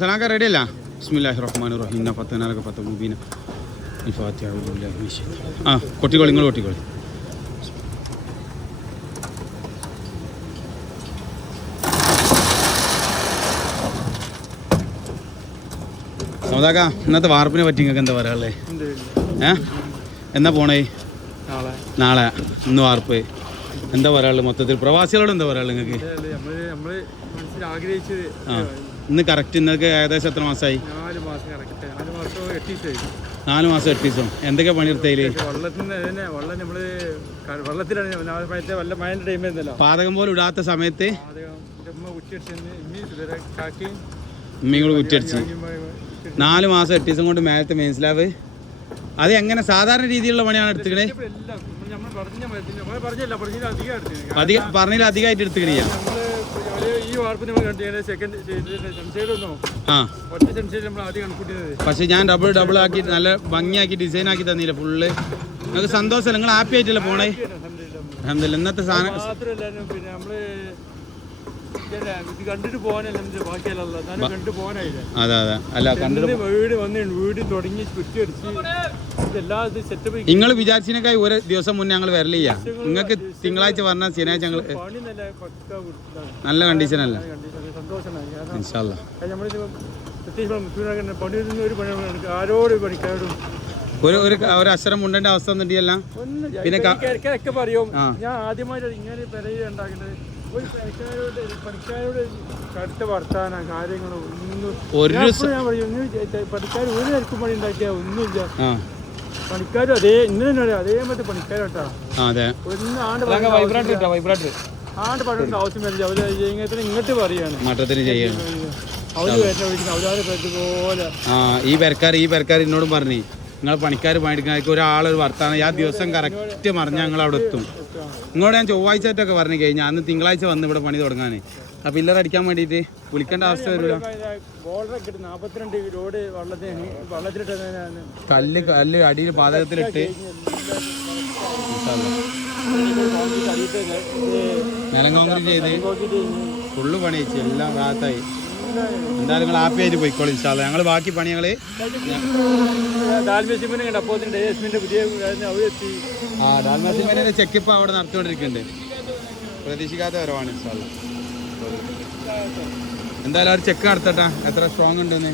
സലാക്ക ready അല്ല? ബിസ്മില്ലാഹിർ റഹ്മാനിർ റഹീം. ഫത്തനാലക ഫത്ത മുബീന ഫാത്തിഹ. ആ കൊട്ടിക്കോളി, നിങ്ങൾ കൊട്ടിക്കോളി. സൗദാക്ക, ഇന്നത്തെ വാർപ്പിനെ പറ്റി നിങ്ങൾക്ക് എന്താ പറയാനുള്ളത്? എന്നാ പോണേ? നാളെ. ഇന്ന് വാർപ്പ്. എന്താ പറയാനുള്ളത് മൊത്തത്തിൽ? പ്രവാസികളോട് എന്താ പറയാനുള്ളത് നിങ്ങൾക്ക്? ഇന്ന് കറക്റ്റ് ഇന്നൊക്കെ ഏകദേശം എത്ര മാസമായി? 4 മാസം 8 ദിവസം. എന്തൊക്കെ പണിയെടുത്തതിൽ? പാതകം പോലും ഇടാത്ത സമയത്ത് ഉമ്മയും കുറ്റിയടിച്ച് 4 മാസം 8 ദിവസം കൊണ്ട് മേലത്തെ മെയിൻസ്ലാവ്. അത് എങ്ങനെ സാധാരണ രീതിയിലുള്ള പണിയാണ് എടുത്തുക്കണേ? പറഞ്ഞതിൽ അധികമായിട്ട് എടുത്തുക്കണ. പക്ഷെ ഞാൻ ഡബിൾ ആക്കി നല്ല ഭംഗിയാക്കി ഡിസൈൻ ആക്കി തന്നില്ല ഫുള്ള്. നിങ്ങൾക്ക് സന്തോഷമല്ല? നിങ്ങൾ ഹാപ്പി ആയിട്ടല്ലേ പോണേ? അൽഹംദുലില്ലാ. ഇന്നത്തെ സാധനം അതെ അതെ. അല്ല, നിങ്ങൾ വിചാരിച്ചതിനേക്കായി ഒരു ദിവസം മുന്നേ ഞങ്ങൾ വരലില്ല. നിങ്ങൾക്ക് തിങ്കളാഴ്ച പറഞ്ഞാൽ ശനിയാഴ്ച ഞങ്ങൾ നല്ല കണ്ടീഷൻ അല്ല. ഇൻഷാ അല്ലാ. ഒരു അക്ഷരം മുണ്ടേണ്ട അവസ്ഥ ഒന്നുമില്ല. പിന്നെ പറയും ഞാൻ ആദ്യമായിട്ട് ഇങ്ങനെ ഉണ്ടാക്കുന്നത് പണിക്കാരോട് കടുത്ത വർത്താനം കാര്യങ്ങളും ഒന്നും ഞാൻ പറയും. പണിക്കാർ ഒരു നിരക്കും പണി ഉണ്ടാക്കിയാൽ ഒന്നുമില്ല. പണിക്കാരും ഇന്നലെ അതേമാതിരി പണിക്കാരോട്ടാ. ആണ്ട് പണിയുടെ ആവശ്യം വരില്ല. അവര് ഇങ്ങോട്ട് പറയാണ് ഈ പെരക്കാർ എന്നോടും പറഞ്ഞു നിങ്ങൾ പണിക്കാർ പണിയെടുക്കാൻ ഒരാളൊരു വർത്താനം ആ ദിവസം കറക്റ്റ് പറഞ്ഞാൽ ഞങ്ങൾ അവിടെ എത്തും. നിങ്ങളോട് ഞാൻ ചൊവ്വാഴ്ചയായിട്ടൊക്കെ പറഞ്ഞു കഴിഞ്ഞാൽ അന്ന് തിങ്കളാഴ്ച വന്ന് ഇവിടെ പണി തുടങ്ങാൻ. ആ പില്ലർ അടിക്കാൻ വേണ്ടിയിട്ട് വിളിക്കേണ്ട അവസ്ഥ വരില്ല. കല്ല് അടിയിൽ പാതകത്തിലിട്ട് നിലം കോൺക്രീറ്റ് ചെയ്ത് ഫുള്ള് പണി വെച്ച് എല്ലാം റാത്തായി. എന്തായാലും നിങ്ങൾ ഹാപ്പി ആയിട്ട് പോയിക്കോളൂ ഇൻഷാ അല്ലാ. ഞങ്ങൾ ബാക്കി പണി ഞങ്ങൾ ഡാൽമാസിന്റെ ചെക്കിപ്പ് അവിടെ നടത്തിക്കൊണ്ടിരിക്കുന്നുണ്ട്. പ്രതീക്ഷിക്കാത്ത വരവാണ് ഇൻഷാ അല്ലാ. എന്തായാലും അവർ ചെക്ക് നടത്തട്ടെ എത്ര സ്ട്രോങ് ഉണ്ടെന്ന്.